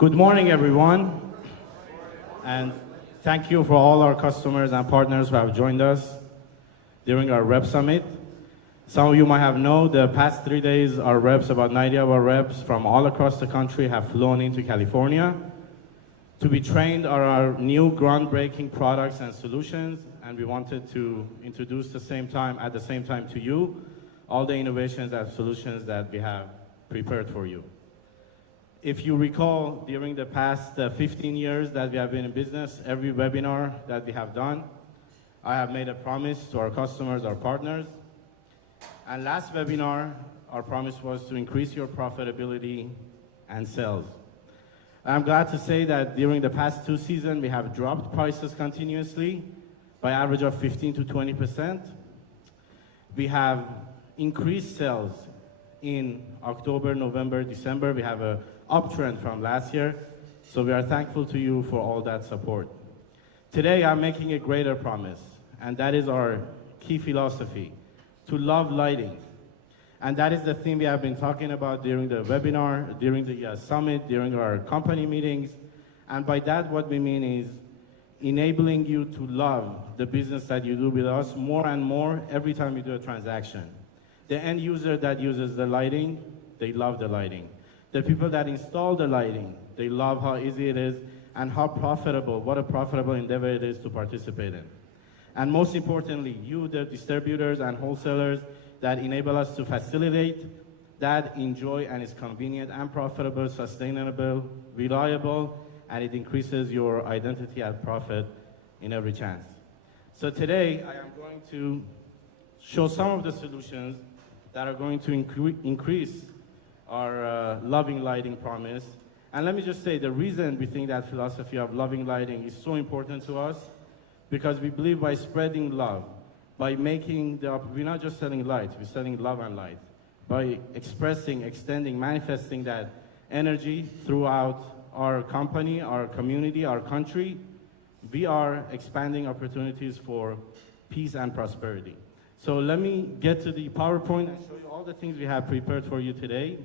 Good morning, everyone, and thank you for all our customers and partners who have joined us during our Rep Summit. Some of you might have known the past 3 days, our reps, about 90 of our reps from all across the country have flown into California to be trained on our new groundbreaking products and solutions, and we wanted to introduce at the same time to you all the innovations and solutions that we have prepared for you. If you recall, during the past 15 years that we have been in business, every webinar that we have done, I have made a promise to our customers, our partners. And last webinar, our promise was to increase your profitability and sales. I'm glad to say that during the past 2 seasons, we have dropped prices continuously by average of 15 to 20%. We have increased sales in October, November, December. We have an uptrend from last year, so we are thankful to you for all that support. Today, I'm making a greater promise, and that is our key philosophy, to love lighting. And that is the theme we have been talking about during the webinar, during the summit, during our company meetings. And by that, what we mean is enabling you to love the business that you do with us more and more every time you do a transaction. The end user that uses the lighting, they love the lighting. The people that install the lighting, they love how easy it is and how profitable, what a profitable endeavor it is to participate in. And most importantly, you, the distributors and wholesalers that enable us to facilitate that, enjoy, and is convenient and profitable, sustainable, reliable, and it increases your identity and profit in every chance. So today, I am going to show some of the solutions that are going to increase our loving lighting promise. And let me just say, the reason we think that philosophy of loving lighting is so important to us, because we believe by spreading love, by making we're not just selling light, we're selling love and light. By expressing, extending, manifesting that energy throughout our company, our community, our country, we are expanding opportunities for peace and prosperity. So let me get to the PowerPoint and show you all the things we have prepared for you today.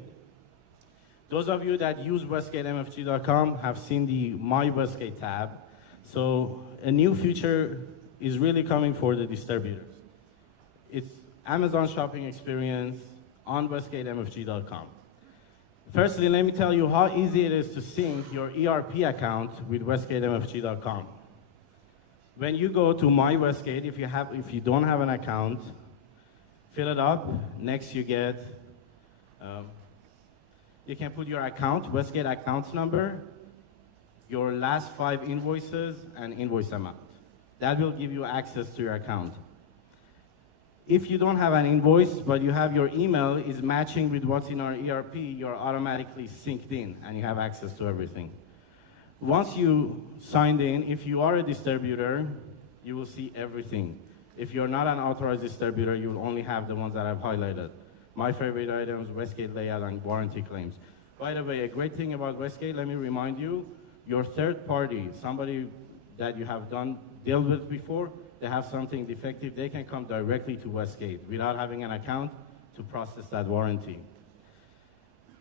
Those of you that use WestgateMFG.com have seen the My Westgate tab. So a new feature is really coming for the distributors. It's Amazon shopping experience on WestgateMFG.com. Firstly, let me tell you how easy it is to sync your ERP account with WestgateMFG.com. When you go to My Westgate, if you don't have an account, fill it up. Next, you get, you can put your account, Westgate account number, your last 5 invoices, and invoice amount. That will give you access to your account. If you don't have an invoice, but you have your email is matching with what's in our ERP, you're automatically synced in, and you have access to everything. Once you signed in, if you are a distributor, you will see everything. If you're not an authorized distributor, you will only have the ones that I've highlighted. My favorite items, Westgate layout, and warranty claims. By the way, a great thing about Westgate, let me remind you, your third party, somebody that you have dealt with before, they have something defective, they can come directly to Westgate without having an account to process that warranty.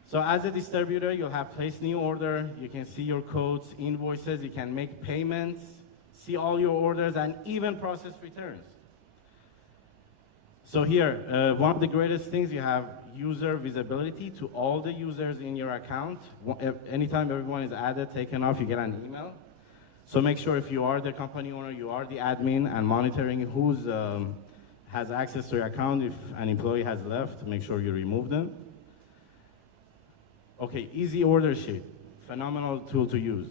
So as a distributor, you'll have place new order, you can see your codes, invoices, you can make payments, see all your orders, and even process returns. So here, one of the greatest things, you have user visibility to all the users in your account. Anytime everyone is added, taken off, you get an email. So make sure if you are the company owner, you are the admin and monitoring who has access to your account. If an employee has left, make sure you remove them. Okay, easy order sheet, phenomenal tool to use.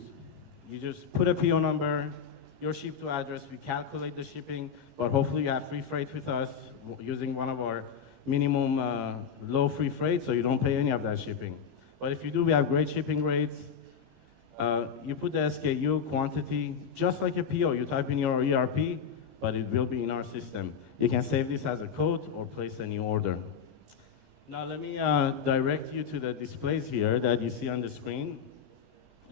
You just put a PO number, your ship to address, we calculate the shipping, but hopefully you have free freight with us using one of our minimum low free freight, so you don't pay any of that shipping. But if you do, we have great shipping rates. You put the SKU, quantity, just like a PO. You type in your ERP, but it will be in our system. You can save this as a code or place a new order. Now let me direct you to the displays here that you see on the screen.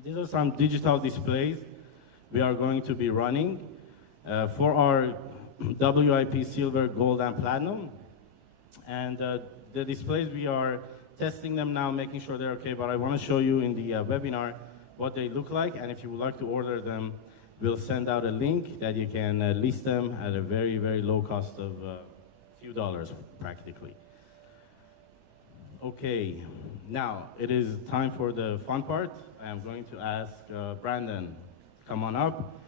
These are some digital displays we are going to be running for our WIP Silver, Gold, and Platinum. And the displays, we are testing them now, making sure they're okay, but I want to show you in the webinar what they look like, and if you would like to order them, we'll send out a link that you can list them at a very, very low cost of a few dollars practically. Okay, now it is time for the fun part. I'm going to ask Brandon to come on up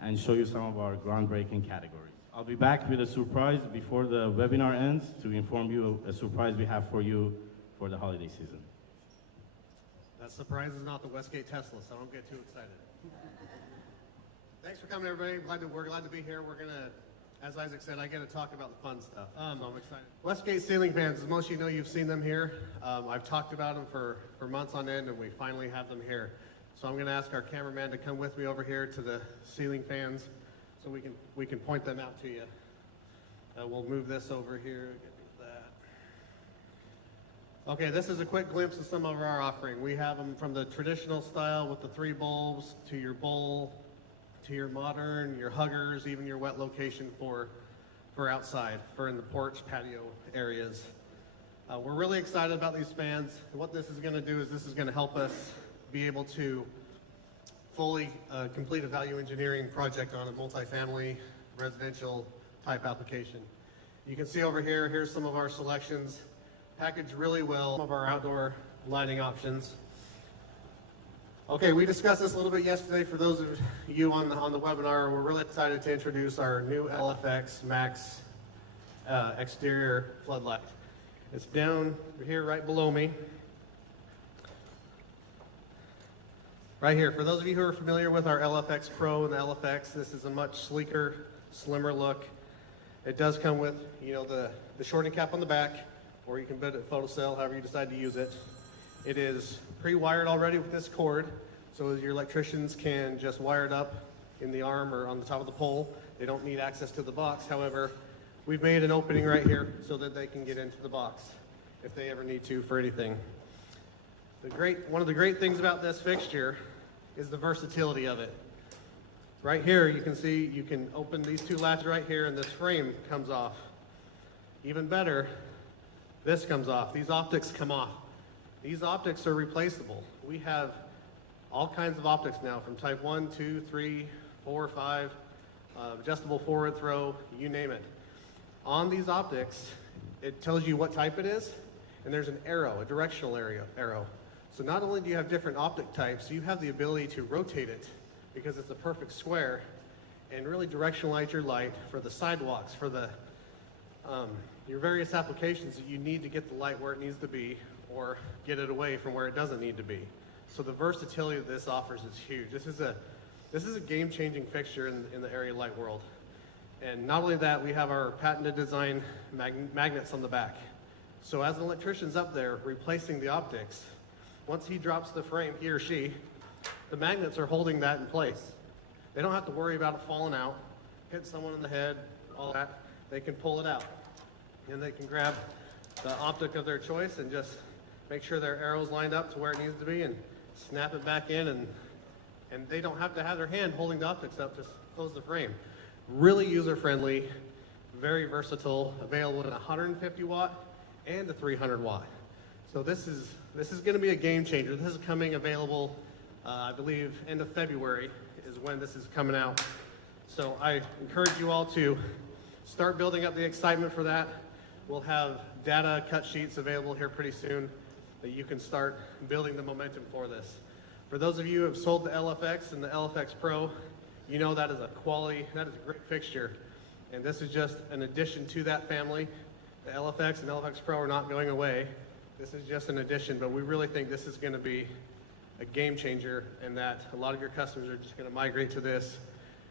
and show you some of our groundbreaking categories. I'll be back with a surprise before the webinar ends to inform you of a surprise we have for you for the holiday season. That surprise is not the Westgate Tesla, so don't get too excited. Thanks for coming, everybody. We're glad to be here. We're gonna, as Isaac said, I get to talk about the fun stuff. So I'm excited. Westgate ceiling fans, as most of you know, you've seen them here. I've talked about them for months on end, and we finally have them here. So I'm gonna ask our cameraman to come with me over here to the ceiling fans so we can point them out to you. We'll move this over here. Okay, this is a quick glimpse of some of our offering. We have them from the traditional style with the 3 bulbs to your bowl, to your modern, your huggers, even your wet location for outside, for in the porch patio areas. We're really excited about these fans. What this is going to do is this is going to help us be able to fully complete a value engineering project on a multifamily residential type application. You can see over here, here's some of our selections. Packaged really well, some of our outdoor lighting options. Okay, we discussed this a little bit yesterday. For those of you on the webinar, we're really excited to introduce our new LFX Max exterior floodlight. It's down here right below me. Right here, for those of you who are familiar with our LFX Pro and the LFX, this is a much sleeker, slimmer look. It does come with, you know, the shortening cap on the back, or you can put it photocell, however you decide to use it. It is pre-wired already with this cord, so your electricians can just wire it up in the arm or on the top of the pole. They don't need access to the box. However, we've made an opening right here so that they can get into the box if they ever need to for anything. One of the great things about this fixture is the versatility of it. Right here, you can see you can open these 2 latches right here and this frame comes off. Even better, this comes off. These optics come off. These optics are replaceable. We have all kinds of optics now from type 1, 2, 3, 4, 5, adjustable forward throw, you name it. On these optics, it tells you what type it is, and there's an arrow, a directional arrow. So not only do you have different optic types, you have the ability to rotate it because it's a perfect square and really directionalize your light for the sidewalks, for the your various applications that you need to get the light where it needs to be or get it away from where it doesn't need to be. So the versatility that this offers is huge. This is a game-changing fixture in the area light world. And not only that, we have our patented design magnets on the back. So as an electrician's up there replacing the optics, once he drops the frame, he or she, the magnets are holding that in place. They don't have to worry about it falling out, hit someone in the head, all that. They can pull it out. And they can grab the optic of their choice and just make sure their arrow's lined up to where it needs to be and snap it back in, and they don't have to have their hand holding the optics up to close the frame. Really user-friendly, very versatile, available in a 150 watt and a 300 watt. So this is going to be a game changer. This is coming available, I believe, end of February is when this is coming out. So I encourage you all to start building up the excitement for that. We'll have data cut sheets available here pretty soon that you can start building the momentum for this. For those of you who have sold the LFX and the LFX Pro, you know that is a great fixture. And this is just an addition to that family. The LFX and LFX Pro are not going away. This is just an addition, but we really think this is going to be a game changer and that a lot of your customers are just going to migrate to this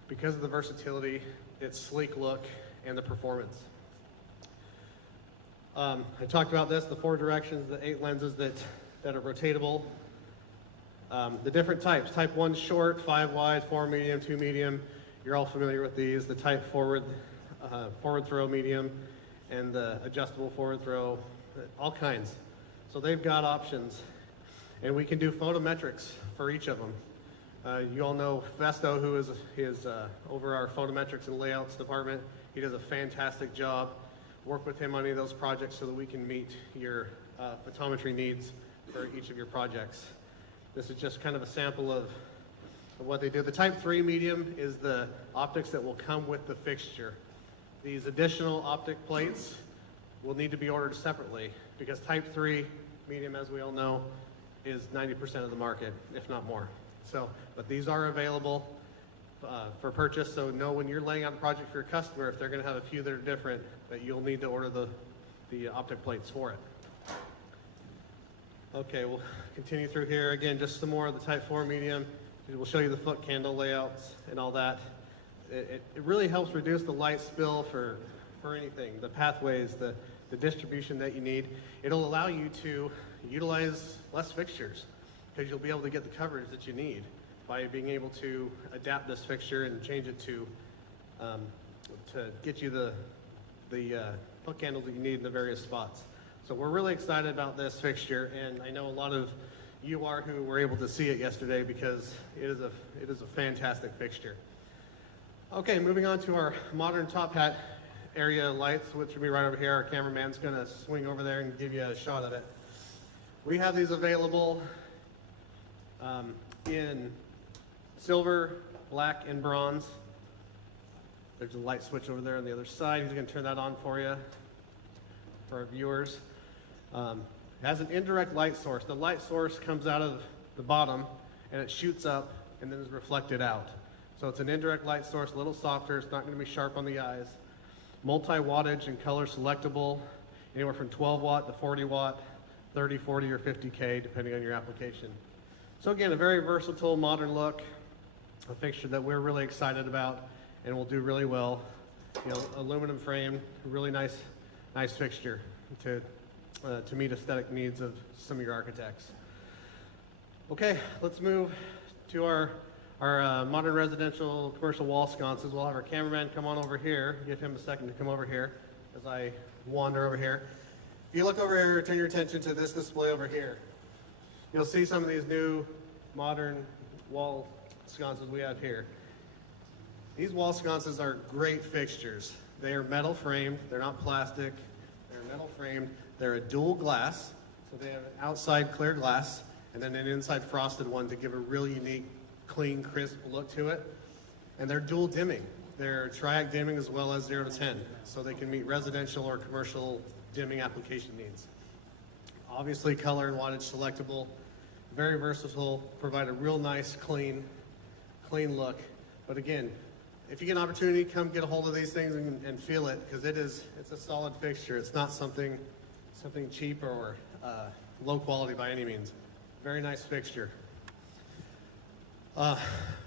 because of the versatility, its sleek look, and the performance. I talked about this, the 4 directions, the 8 lenses that are rotatable. The different types, type 1 short, 5 wide, 4 medium, 2 medium. You're all familiar with these. The type forward throw medium and the adjustable forward throw, all kinds. So they've got options. And we can do photometrics for each of them. You all know Festo, who is over our photometrics and layouts department. He does a fantastic job. Work with him on any of those projects so that we can meet your photometry needs for each of your projects. This is just kind of a sample of what they do. The Type 3 medium is the optics that will come with the fixture. These additional optic plates will need to be ordered separately because Type 3 medium, as we all know, is 90% of the market, if not more. So, but these are available for purchase, so know when you're laying out a project for your customer, if they're going to have a few that are different, that you'll need to order the optic plates for it. Okay, we'll continue through here. Again, just some more of the Type 4 medium. We'll show you the foot candle layouts and all that. It really helps reduce the light spill for anything, the pathways, the distribution that you need. It'll allow you to utilize less fixtures because you'll be able to get the coverage that you need by being able to adapt this fixture and change it to get you the foot candles that you need in the various spots. So we're really excited about this fixture, and I know a lot of you are who were able to see it yesterday because it is a fantastic fixture. Okay, moving on to our modern top hat area lights, which will be right over here. Our cameraman's going to swing over there and give you a shot of it. We have these available in silver, black, and bronze. There's a light switch over there on the other side. He's going to turn that on for you, for our viewers. It has an indirect light source. The light source comes out of the bottom, and it shoots up, and then is reflected out. So it's an indirect light source, a little softer. It's not going to be sharp on the eyes. Multi-wattage and color selectable, anywhere from 12 watt to 40 watt, 30, 40, or 50K, depending on your application. So again, a very versatile, modern look, a fixture that we're really excited about and will do really well. You know, aluminum frame, really nice fixture to meet aesthetic needs of some of your architects. Okay, let's move to our modern residential commercial wall sconces. We'll have our cameraman come on over here. Give him a second to come over here as I wander over here. If you look over here, turn your attention to this display over here. You'll see some of these new modern wall sconces we have here. These wall sconces are great fixtures. They are metal framed, they're not plastic, they're metal framed, they're a dual glass, so they have an outside clear glass and then an inside frosted one to give a really unique, clean, crisp look to it. And they're dual dimming. They're triac dimming as well as 0 to 10, so they can meet residential or commercial dimming application needs. Obviously color and wattage selectable, very versatile, provide a real nice, clean look. But again, if you get an opportunity, come get a hold of these things and feel it, because it's a solid fixture. It's not something cheap or low quality by any means. Very nice fixture.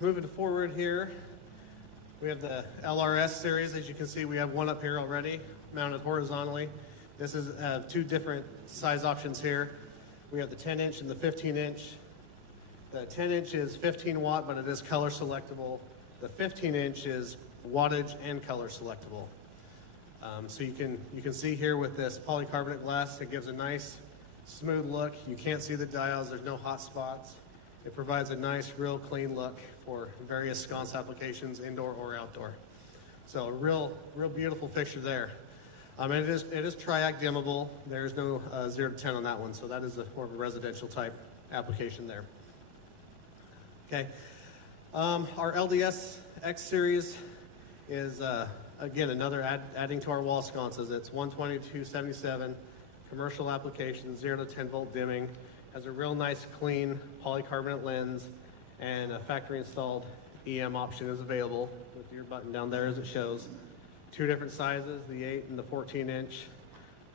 Moving forward here, we have the LRS series. As you can see, we have one up here already, mounted horizontally. This is two different size options here. We have the 10-inch and the 15-inch. The 10-inch is 15 watt, but it is color selectable. The 15-inch is wattage and color selectable. So you can see here with this polycarbonate glass, it gives a nice smooth look. You can't see the dials, there's no hot spots. It provides a nice, real clean look for various sconce applications, indoor or outdoor. So a real beautiful fixture there. And it is triac dimmable. There's no 0 to 10 on that one, so that is more of a residential type application there. Okay. Our LDS X series is, again, another adding to our wall sconces. It's 120 to 277, commercial application, 0 to 10 volt dimming, has a real nice clean polycarbonate lens, and a factory installed EM option is available with your button down there as it shows. Two different sizes, the 8 and the 14-inch,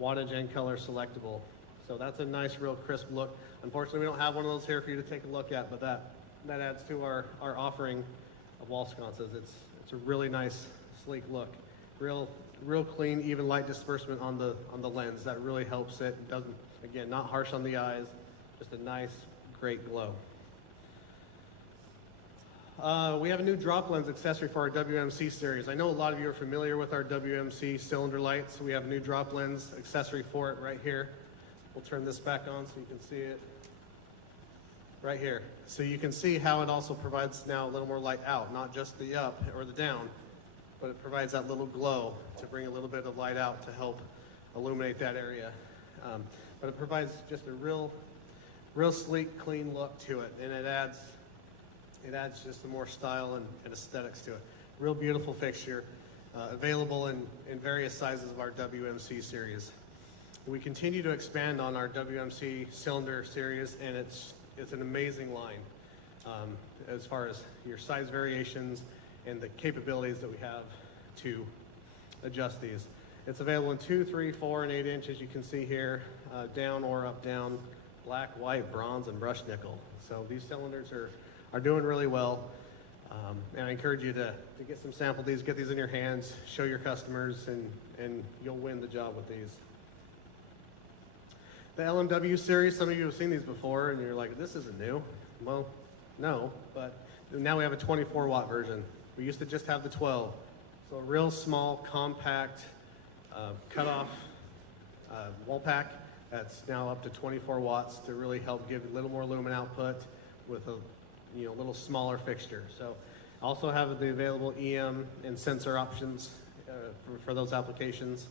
wattage and color selectable. So that's a nice, real crisp look. Unfortunately, we don't have one of those here for you to take a look at, but that adds to our offering of wall sconces. It's a really nice, sleek look. Real clean, even light disbursement on the lens. That really helps it. It doesn't, again, not harsh on the eyes. Just a nice, great glow. We have a new drop lens accessory for our WMC series. I know a lot of you are familiar with our WMC cylinder lights. We have a new drop lens accessory for it right here. We'll turn this back on so you can see it right here. So you can see how it also provides now a little more light out, not just the up or the down, but it provides that little glow to bring a little bit of light out to help illuminate that area. But it provides just a real real sleek, clean look to it, and it adds just some more style and aesthetics to it. Real beautiful fixture, available in various sizes of our WMC series. We continue to expand on our WMC cylinder series, and it's an amazing line as far as your size variations and the capabilities that we have to adjust these. It's available in 2, 3, 4, and 8 inch, as you can see here, down or up down, black, white, bronze, and brushed nickel. So these cylinders are doing really well. And I encourage you to get some sample of these, get these in your hands, show your customers, and you'll win the job with these. The LMW series, some of you have seen these before, and you're like, this isn't new. Well, no, but now we have a 24-watt version. We used to just have the 12. So a real small, compact, cut-off wall pack that's now up to 24 watts to really help give a little more lumen output with a little smaller fixture. So also have the available EM and sensor options for those applications.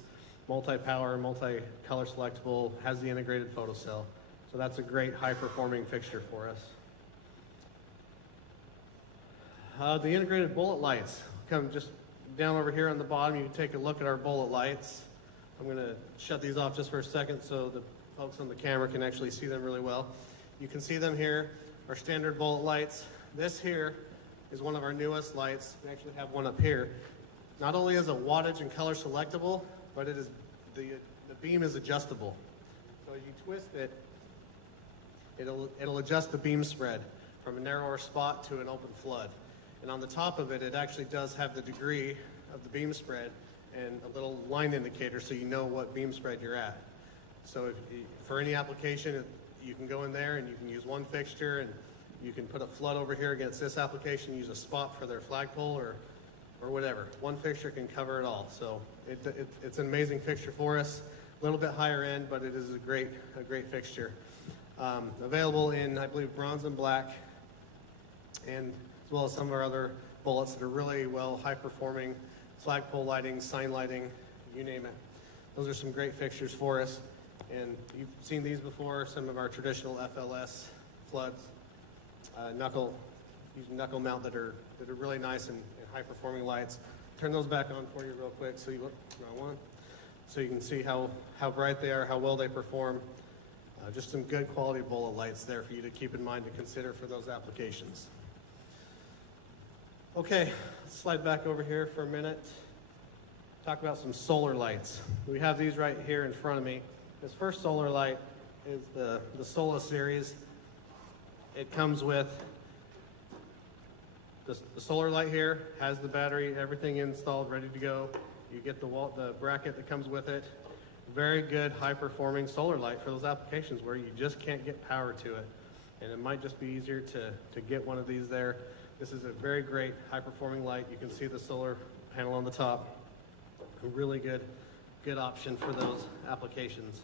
Multi-power, multi-color selectable, has the integrated photocell. So that's a great high-performing fixture for us. The integrated bullet lights come just down over here on the bottom. You can take a look at our bullet lights. I'm going to shut these off just for a second so the folks on the camera can actually see them really well. You can see them here, our standard bullet lights. This here is one of our newest lights. We actually have one up here. Not only is it wattage and color selectable, but it is the beam is adjustable. So as you twist it, it'll adjust the beam spread from a narrower spot to an open flood. And on the top of it, it actually does have the degree of the beam spread and a little line indicator so you know what beam spread you're at. So for any application, you can go in there and you can use one fixture, and you can put a flood over here against this application, use a spot for their flagpole or whatever. One fixture can cover it all. So it's an amazing fixture for us. A little bit higher end, but it is a great fixture. Available in, I believe, bronze and black, and as well as some of our other bullets that are really well high-performing, flagpole lighting, sign lighting, you name it. Those are some great fixtures for us. And you've seen these before, some of our traditional FLS floods, knuckle mount that are really nice and high-performing lights. Turn those back on for you real quick so you can see how bright they are, how well they perform. Just some good quality bullet lights there for you to keep in mind to consider for those applications. Okay, let's slide back over here for a minute. Talk about some solar lights. We have these right here in front of me. This first solar light is the Sola series. It comes with the solar light here, has the battery, everything installed, ready to go. You get the bracket that comes with it. Very good, high-performing solar light for those applications where you just can't get power to it. And it might just be easier to get one of these there. This is a very great, high-performing light. You can see the solar panel on the top. A really good option for those applications.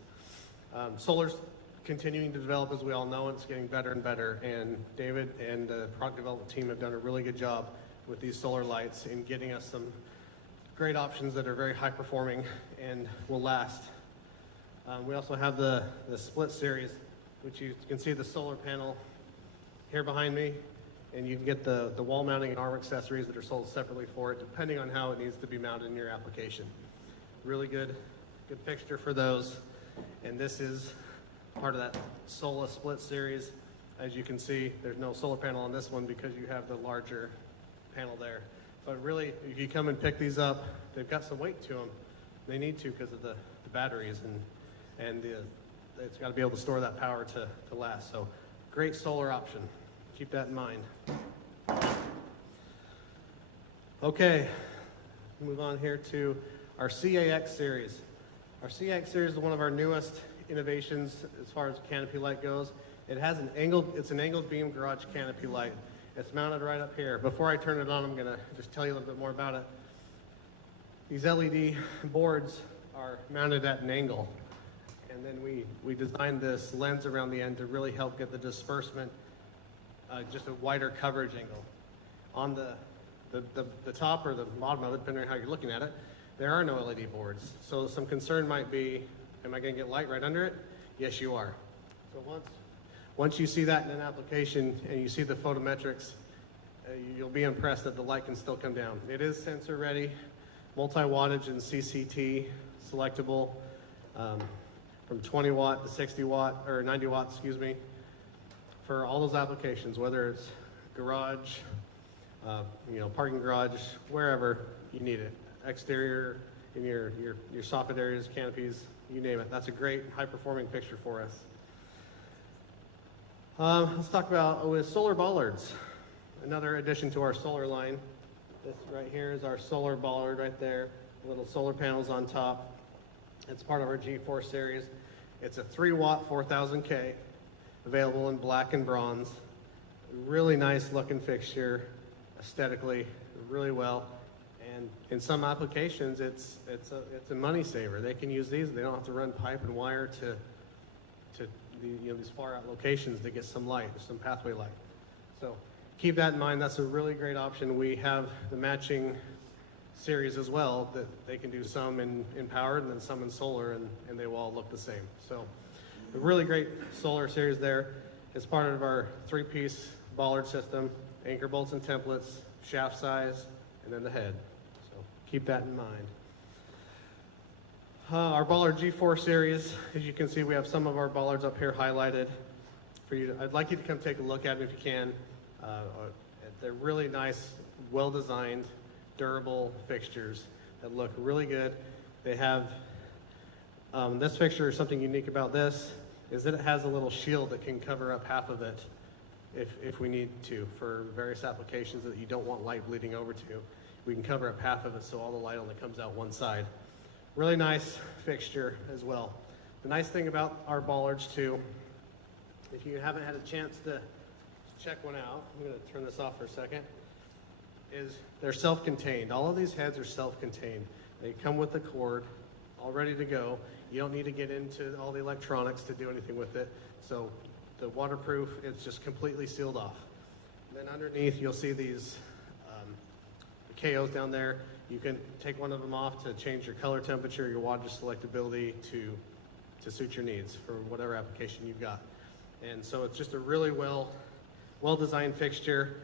Solar's continuing to develop, as we all know, and it's getting better and better. And David and the product development team have done a really good job with these solar lights in getting us some great options that are very high-performing and will last. We also have the split series, which you can see the solar panel here behind me, and you can get the wall mounting and arm accessories that are sold separately for it, depending on how it needs to be mounted in your application. Really good fixture for those. And this is part of that Sola split series. As you can see, there's no solar panel on this one because you have the larger panel there. But really, if you come and pick these up, they've got some weight to them. They need to because of the batteries, and it's got to be able to store that power to last. So great solar option. Keep that in mind. Okay, move on here to our CAX series. Our CAX series is one of our newest innovations as far as canopy light goes. It's an angled beam garage canopy light. It's mounted right up here. Before I turn it on, I'm gonna just tell you a little bit more about it. These LED boards are mounted at an angle. And then we designed this lens around the end to really help get the disbursement, just a wider coverage angle. On the top or the bottom of it, depending on how you're looking at it, there are no LED boards. So some concern might be, am I gonna get light right under it? Yes, you are. So Once you see that in an application and you see the photometrics, you'll be impressed that the light can still come down. It is sensor ready, multi-wattage and CCT selectable, from 20 watt to 60 watt, or 90 watts, excuse me, for all those applications, whether it's garage, parking garage, wherever you need it. Exterior, in your soffit areas, canopies, you name it. That's a great high-performing fixture for us. Let's talk about with solar bollards. Another addition to our solar line. This right here is our solar bollard right there. Little solar panels on top. It's part of our G4 series. It's a 3 watt 4000K, available in black and bronze. Really nice looking fixture, aesthetically, really well. And in some applications, it's a money saver. They can use these. They don't have to run pipe and wire to these far out locations to get some light, some pathway light. So keep that in mind. That's a really great option. We have the matching series as well, that they can do some in powered and then some in solar, and they will all look the same. So a really great solar series there. It's part of our 3-piece bollard system, anchor bolts and templates, shaft size, and then the head. So keep that in mind. Our bollard G4 series, as you can see, we have some of our bollards up here highlighted for you. I'd like you to come take a look at them if you can. They're really nice, well-designed, durable fixtures that look really good. They have, this fixture, something unique about this is that it has a little shield that can cover up half of it if we need to, for various applications that you don't want light bleeding over to. We can cover up half of it so all the light only comes out one side. Really nice fixture as well. The nice thing about our bollards too, if you haven't had a chance to check one out, I'm going to turn this off for a second, is they're self-contained. All of these heads are self-contained. They come with the cord, all ready to go. You don't need to get into all the electronics to do anything with it. So the waterproof, it's just completely sealed off. And then underneath, you'll see these KOs down there. You can take one of them off to change your color temperature, your wattage selectability to suit your needs for whatever application you've got. And so it's just a really well-designed fixture.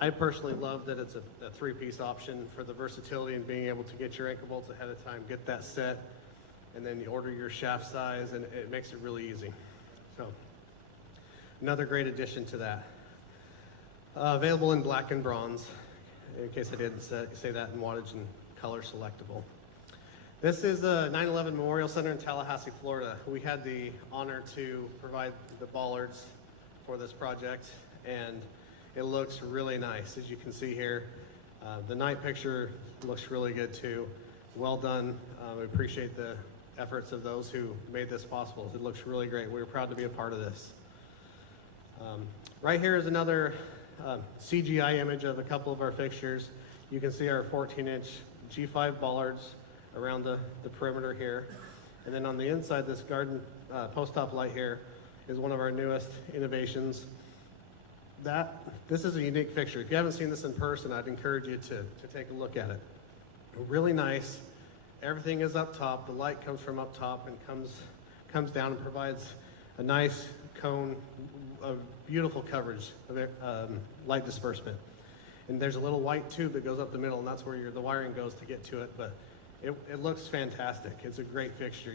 I personally love that it's a 3-piece option for the versatility and being able to get your anchor bolts ahead of time, get that set, and then you order your shaft size, and it makes it really easy. So another great addition to that. Available in black and bronze, in case I didn't say that, in wattage and color selectable. This is the 9/11 Memorial Center in Tallahassee, Florida. We had the honor to provide the bollards for this project, and it looks really nice, as you can see here. The night picture looks really good too. Well done. We appreciate the efforts of those who made this possible. It looks really great. We're proud to be a part of this. Right here is another CGI image of a couple of our fixtures. You can see our 14-inch G5 bollards around the perimeter here. And then on the inside, this garden post-op light here is one of our newest innovations. This is a unique fixture. If you haven't seen this in person, I'd encourage you to take a look at it. Really nice. Everything is up top. The light comes from up top and comes down and provides a nice cone of beautiful coverage of light disbursement. And there's a little white tube that goes up the middle, and that's where the wiring goes to get to it. But it looks fantastic. It's a great fixture.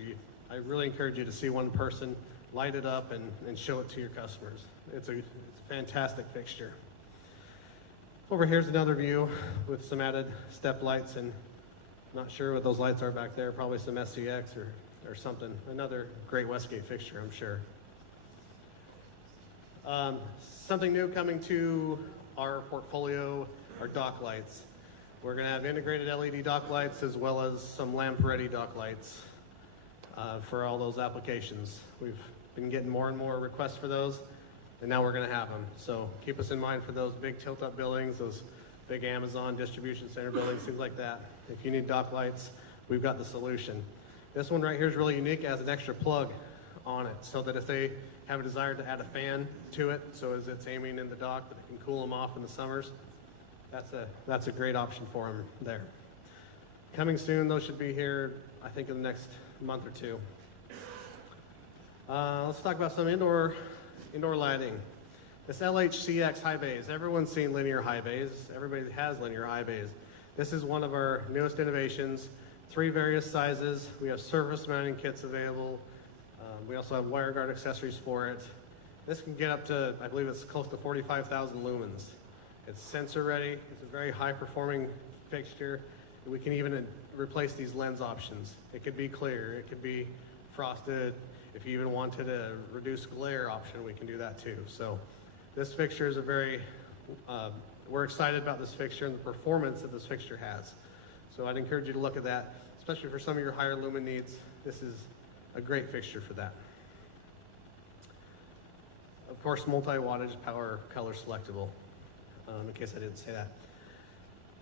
I really encourage you to see one person, light it up, and show it to your customers. It's a fantastic fixture. Over here's another view with some added step lights, and not sure what those lights are back there. Probably some SCX or something. Another great Westgate fixture, I'm sure. Something new coming to our portfolio are dock lights. We're going to have integrated LED dock lights as well as some lamp-ready dock lights for all those applications. We've been getting more and more requests for those, and now we're going to have them. So keep us in mind for those big tilt-up buildings, those big Amazon distribution center buildings, things like that. If you need dock lights, we've got the solution. This one right here is really unique. It has an extra plug on it so that if they have a desire to add a fan to it, so as it's aiming in the dock, that it can cool them off in the summers, that's a great option for them there. Coming soon, those should be here, I think, in the next month or two. Let's talk about some indoor indoor lighting. This LHCX high bays, everyone's seen linear high bays. Everybody has linear high bays. This is one of our newest innovations. 3 various sizes. We have surface mounting kits available. We also have wire guard accessories for it. This can get up to, I believe it's close to 45,000 lumens. It's sensor ready. It's a very high performing fixture. We can even replace these lens options. It could be clear, it could be frosted. If you even wanted a reduced glare option, we can do that too. So this fixture is a very, we're excited about this fixture and the performance that this fixture has. So I'd encourage you to look at that, especially for some of your higher lumen needs. This is a great fixture for that. Of course, multi-wattage power color selectable, in case I didn't say that.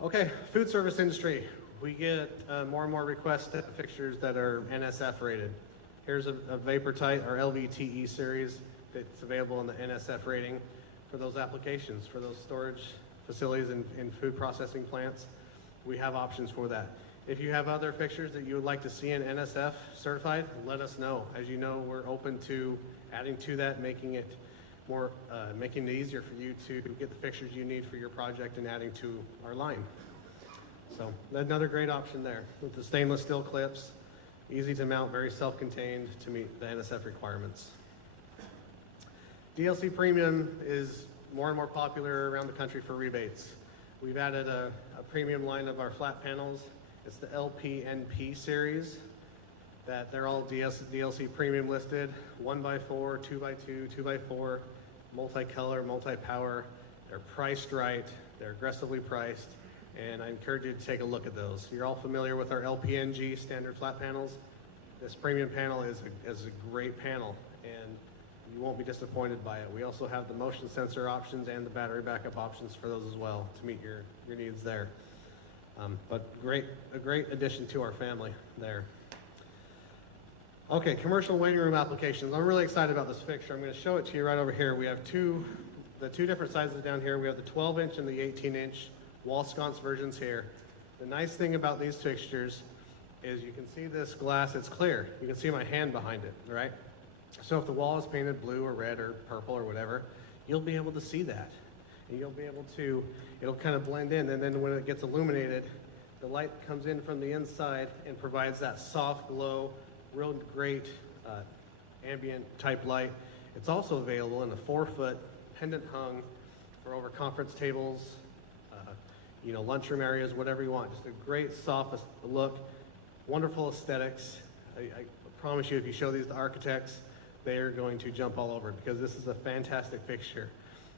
Okay, food service industry. We get more and more requests to fixtures that are NSF rated. Here's a VaporTight or LVTE series that's available in the NSF rating for those applications, for those storage facilities in food processing plants. We have options for that. If you have other fixtures that you would like to see in NSF certified, let us know. As you know, we're open to adding to that, making it more, making it easier for you to get the fixtures you need for your project and adding to our line. So another great option there with the stainless steel clips, easy to mount, very self-contained to meet the NSF requirements. DLC Premium is more and more popular around the country for rebates. We've added a premium line of our flat panels. It's the LPNP series. That they're all DLC Premium listed, 1x4, 2x2, 2x4, multicolor, multi-power. They're priced right, they're aggressively priced, and I encourage you to take a look at those. You're all familiar with our LPNG standard flat panels. This premium panel is a great panel, and you won't be disappointed by it. We also have the motion sensor options and the battery backup options for those as well to meet your needs there. But a great addition to our family there. Okay, commercial waiting room applications. I'm really excited about this fixture. I'm going to show it to you right over here. We have the two different sizes down here. We have the 12-inch and the 18-inch wall sconce versions here. The nice thing about these fixtures is you can see this glass, it's clear. You can see my hand behind it, right? So if the wall is painted blue or red or purple or whatever, you'll be able to see that. And you'll be able to, it'll kind of blend in, and then when it gets illuminated, the light comes in from the inside and provides that soft glow, real great ambient type light. It's also available in a 4-foot pendant hung for over conference tables, lunchroom areas, whatever you want. Just a great soft look, wonderful aesthetics. I promise you, if you show these to architects, they are going to jump all over it because this is a fantastic fixture.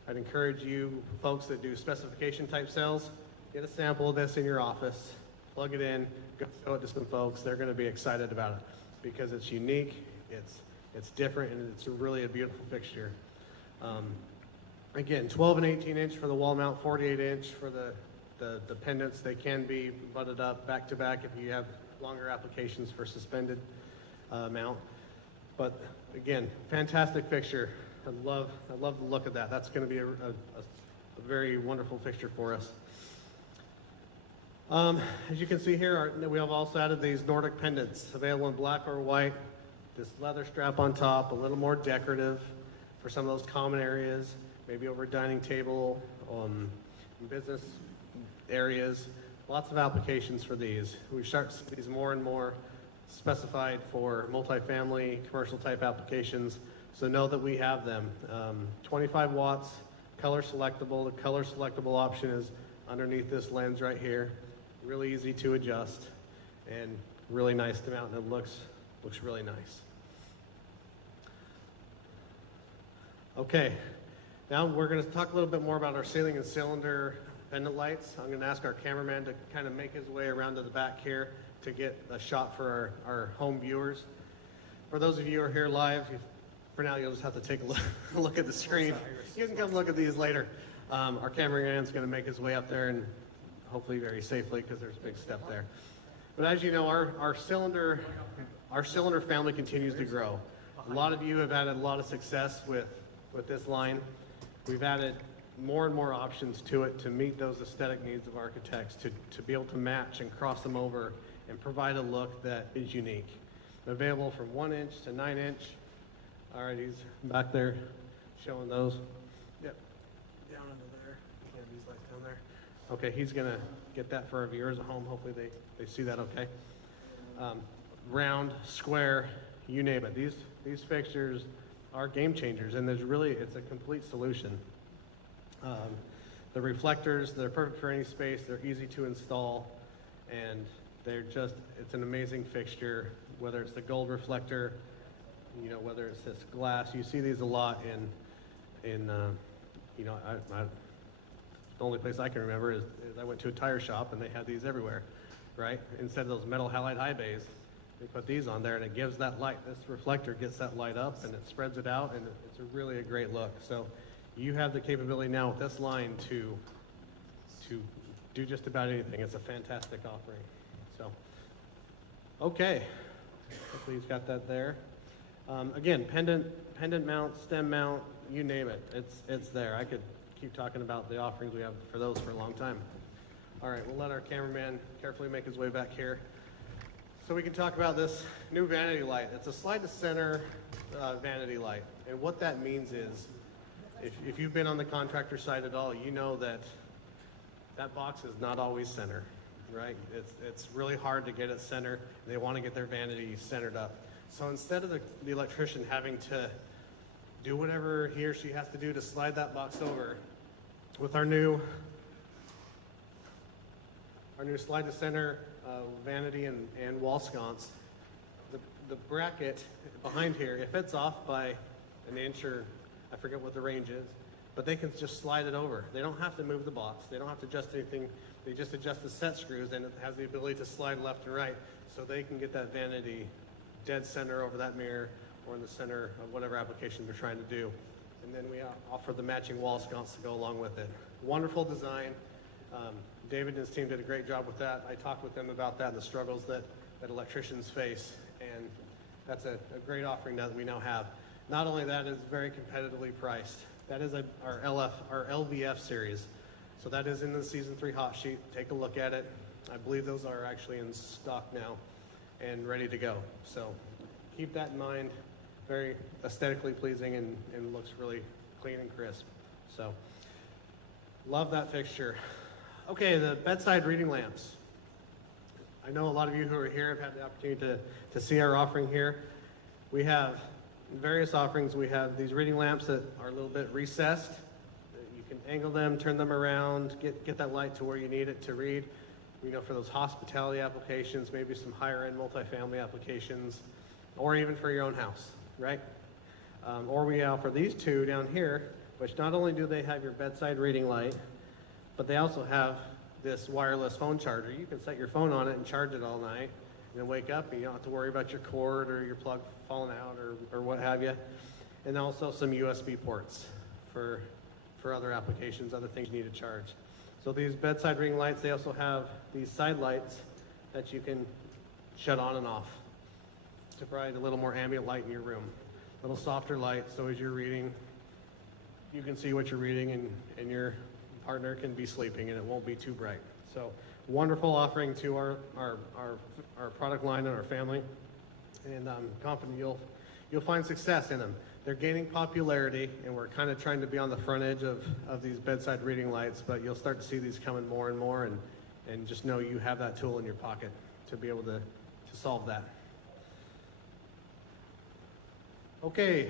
I'd encourage you folks that do specification type sales, get a sample of this in your office, plug it in, go show it to some folks. They're going to be excited about it because it's unique, it's different, and it's really a beautiful fixture. Again, 12 and 18 inch for the wall mount, 48 inch for the pendants. They can be butted up back to back if you have longer applications for suspended mount. But again, fantastic fixture. I love the look of that. That's going to be a very wonderful fixture for us. As you can see here, we have also added these Nordic pendants available in black or white. This leather strap on top, a little more decorative for some of those common areas, maybe over a dining table, business areas. Lots of applications for these. We start to see these more and more specified for multifamily, commercial type applications. So know that we have them. 25 watts, color selectable. The color selectable option is underneath this lens right here. Really easy to adjust and really nice to mount, and it looks really nice. Okay, now we're going to talk a little bit more about our ceiling and cylinder pendant lights. I'm going to ask our cameraman to kind of make his way around to the back here to get a shot for our home viewers. For those of you who are here live, for now you'll just have to take a look at the screen. You can come look at these later. Our cameraman's going to make his way up there, and hopefully very safely because there's a big step there. But as you know, our cylinder family continues to grow. A lot of you have had a lot of success with this line. We've added more and more options to it to meet those aesthetic needs of architects, to be able to match and cross them over and provide a look that is unique. Available from 1 inch to 9 inch. All right, he's back there showing those. Yep, down under there. Yeah, these lights down there. Okay, he's gonna get that for our viewers at home. Hopefully they see that okay. Round, square, you name it. These fixtures are game changers, and it's a complete solution. The reflectors, they're perfect for any space. They're easy to install, and it's an amazing fixture, whether it's the gold reflector, whether it's this glass. You see these a lot in the only place I can remember is I went to a tire shop and they had these everywhere, right? Instead of those metal halide high bays, they put these on there and it gives that light. This reflector gets that light up and it spreads it out, and it's really a great look. So you have the capability now with this line to do just about anything. It's a fantastic offering. So, okay, hopefully he's got that there. Again, pendant mount, stem mount, you name it. It's there. I could keep talking about the offerings we have for those for a long time. All right, we'll let our cameraman carefully make his way back here. So we can talk about this new vanity light. It's a slide to center vanity light. And what that means is, if you've been on the contractor side at all, you know that box is not always center, right? It's really hard to get it center. They want to get their vanity centered up. So instead of the electrician having to do whatever he or she has to do to slide that box over, with our new slide to center vanity and wall sconce, the bracket behind here, if it's off by an inch, or I forget what the range is, but they can just slide it over. They don't have to move the box. They don't have to adjust anything. They just adjust the set screws, and it has the ability to slide left and right, so they can get that vanity dead center over that mirror or in the center of whatever application they're trying to do. And then we offer the matching wall sconce to go along with it. Wonderful design. David and his team did a great job with that. I talked with them about that and the struggles that electricians face, and that's a great offering that we now have. Not only that, it's very competitively priced. That is our LVF series. So that is in the Season 3 hot sheet. Take a look at it. I believe those are actually in stock now and ready to go. So keep that in mind. Very aesthetically pleasing and looks really clean and crisp. So love that fixture. Okay, the bedside reading lamps. I know a lot of you who are here have had the opportunity to see our offering here. We have various offerings. We have these reading lamps that are a little bit recessed. You can angle them, turn them around, get that light to where you need it to read. For those hospitality applications, maybe some higher end multifamily applications, or even for your own house, right? Or we offer these two down here, which not only do they have your bedside reading light, but they also have this wireless phone charger. You can set your phone on it and charge it all night, and then wake up and you don't have to worry about your cord or your plug falling out or what have you. And also some USB ports for other applications, other things you need to charge. So these bedside ring lights, they also have these side lights that you can shut on and off to provide a little more ambient light in your room. A little softer light, so as you're reading, you can see what you're reading, and your partner can be sleeping and it won't be too bright. So wonderful offering to our product line and our family, and I'm confident you'll find success in them. They're gaining popularity, and we're kind of trying to be on the front edge of these bedside reading lights, but you'll start to see these coming more and more, and just know you have that tool in your pocket to be able to solve that. Okay,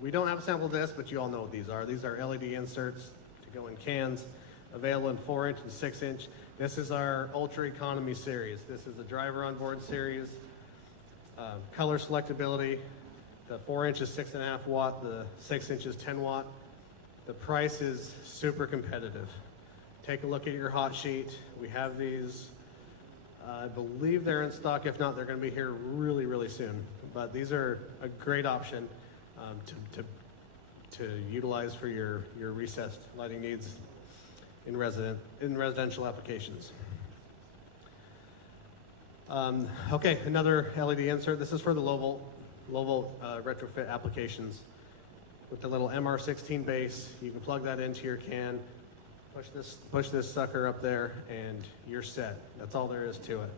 we don't have a sample of this, but you all know what these are. These are LED inserts to go in cans, available in 4-inch and 6-inch. This is our Ultra Economy series. This is a driver on board series. Color selectability. The 4-inch is 6.5 watt, the 6-inch is 10 watt. The price is super competitive. Take a look at your hot sheet. We have these, I believe they're in stock. If not, they're going to be here really, really soon. But these are a great option to utilize for your recessed lighting needs in residential applications. Okay, another LED insert. This is for the low volt retrofit applications. With the little MR16 base, you can plug that into your can, push this sucker up there, and you're set. That's all there is to it.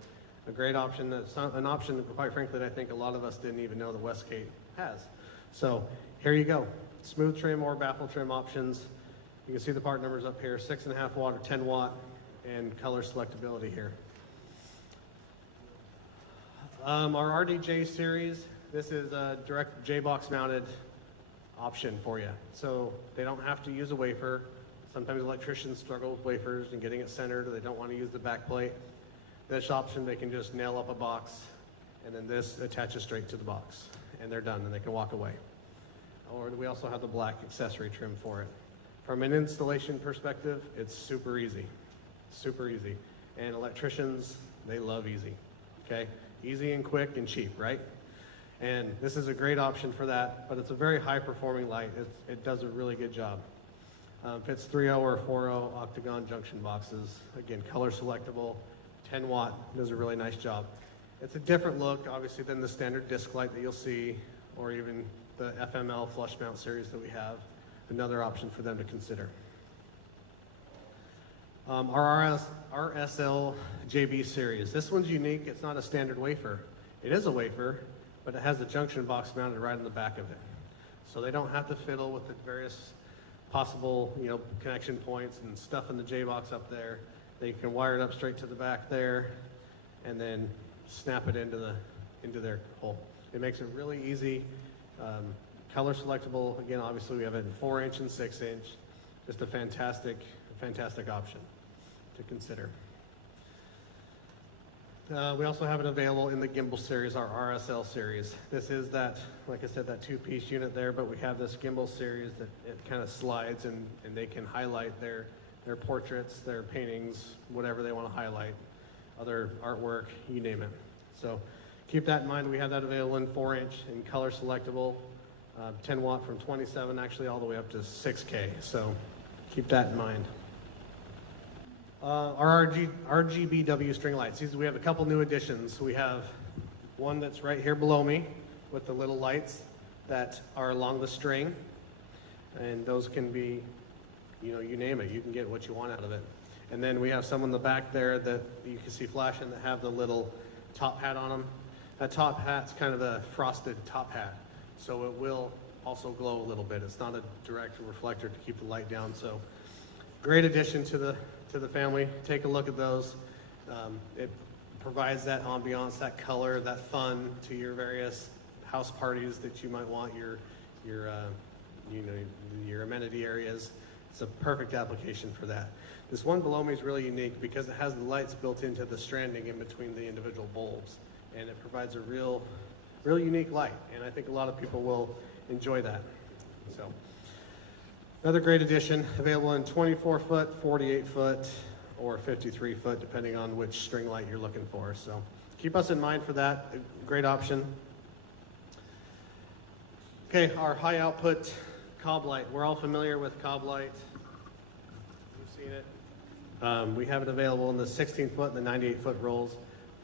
A great option. That's an option, quite frankly, that I think a lot of us didn't even know that Westgate has. So here you go. smooth trim or baffle trim options. You can see the part numbers up here, 6.5 watt or 10 watt, and color selectability here. Our RDJ series, this is a direct J-box mounted option for you. So they don't have to use a wafer. Sometimes electricians struggle with wafers and getting it centered, or they don't want to use the back plate. This option, they can just nail up a box, and then this attaches straight to the box, and they're done, and they can walk away. Or we also have the black accessory trim for it. From an installation perspective, it's super easy, super easy. And electricians, they love easy, okay? Easy and quick and cheap, right? And this is a great option for that, but it's a very high-performing light. It does a really good job. Fits 3.0 or 4.0 octagon junction boxes. Again, color selectable, 10 watt, does a really nice job. It's a different look, obviously, than the standard disc light that you'll see, or even the FML flush mount series that we have. Another option for them to consider. Our RSL JB series. This one's unique. It's not a standard wafer. It is a wafer, but it has the junction box mounted right in the back of it. So they don't have to fiddle with the various possible, connection points and stuff in the J-box up there. They can wire it up straight to the back there and then snap it into their hole. It makes it really easy, color selectable. Again, obviously we have it in 4-inch and 6-inch. Just a fantastic option to consider. We also have it available in the gimbal series, our RSL series. This is that, like I said, that 2-piece unit there, but we have this gimbal series that it kind of slides and they can highlight their portraits, their paintings, whatever they want to highlight, other artwork, you name it. So keep that in mind. We have that available in 4-inch and color selectable, 10 watt from 27 actually all the way up to 6K. So keep that in mind. Our RGBW string lights. We have a couple new additions. We have one that's right here below me with the little lights that are along the string. And those can be, you name it. You can get what you want out of it. And then we have some in the back there that you can see flashing that have the little top hat on them. That top hat's kind of a frosted top hat. So it will also glow a little bit. It's not a direct reflector to keep the light down. So great addition to the family. Take a look at those. It provides that ambiance, that color, that fun to your various house parties that you might want, your amenity areas. It's a perfect application for that. This one below me is really unique because it has the lights built into the stranding in between the individual bulbs, and it provides a real unique light, and I think a lot of people will enjoy that. So. Another great addition, available in 24-foot, 48-foot, or 53-foot, depending on which string light you're looking for. So keep us in mind for that. A great option. Okay, our high output cob light. We're all familiar with cob light. You've seen it. We have it available in the 16-foot and the 98-foot rolls,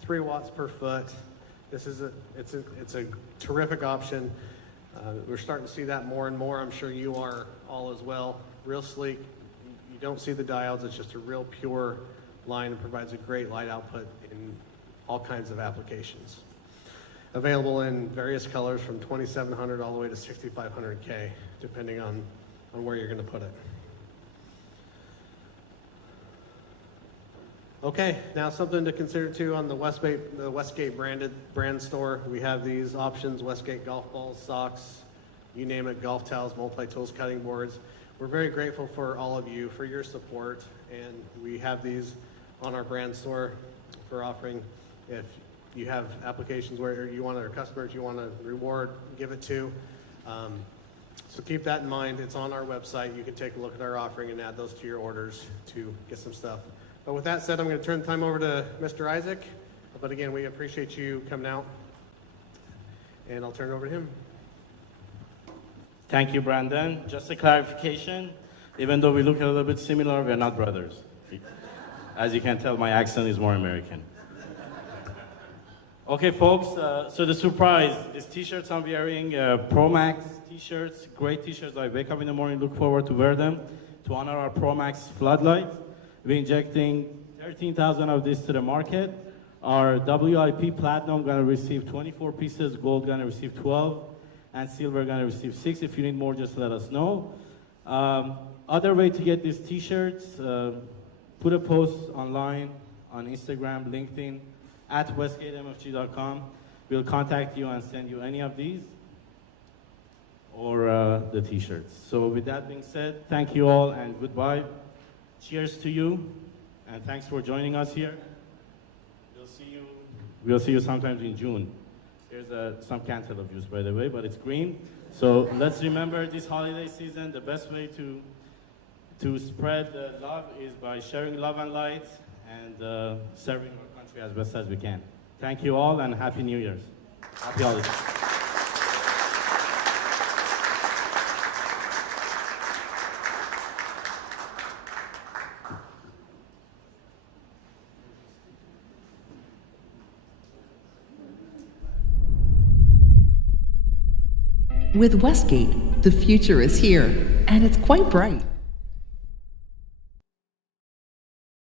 3 watts per foot. It's a terrific option. We're starting to see that more and more. I'm sure you are all as well. Real sleek. You don't see the diodes. It's just a real pure line and provides a great light output in all kinds of applications. Available in various colors from 2700 all the way to 6500K, depending on where you're going to put it. Okay, now something to consider too on the Westgate brand store. We have these options: Westgate golf balls, socks, you name it, golf towels, multi-tools, cutting boards. We're very grateful for all of you for your support, and we have these on our brand store for offering. If you have applications where you want our customers, you want to reward, give it to. So keep that in mind. It's on our website. You can take a look at our offering and add those to your orders to get some stuff. But with that said, I'm going to turn the time over to Mr. Isaac. But again, we appreciate you coming out, and I'll turn it over to him. Thank you, Brandon. Just a clarification, even though we look a little bit similar, we're not brothers. As you can tell, my accent is more American. Okay, folks, so the surprise, these t-shirts I'm wearing, Pro Max t-shirts, great t-shirts. I wake up in the morning, look forward to wear them to honor our Pro Max floodlight. We're injecting 13,000 of this to the market. Our WIP Platinum gonna receive 24 pieces, Gold gonna receive 12. and silver are gonna receive 6. If you need more, just let us know. Other way to get these t-shirts, put a post online on Instagram, LinkedIn, at westgatemfg.com. We'll contact you and send you any of these or the t-shirts. So with that being said, thank you all and goodbye. Cheers to you, and thanks for joining us here. We'll see you sometimes in June. There's some cantaloupe juice, by the way, but it's green. So let's remember this holiday season, the best way to spread love is by sharing love and light and serving our country as best as we can. Thank you all and Happy New Year's. Happy holidays. With Westgate, the future is here, and it's quite bright.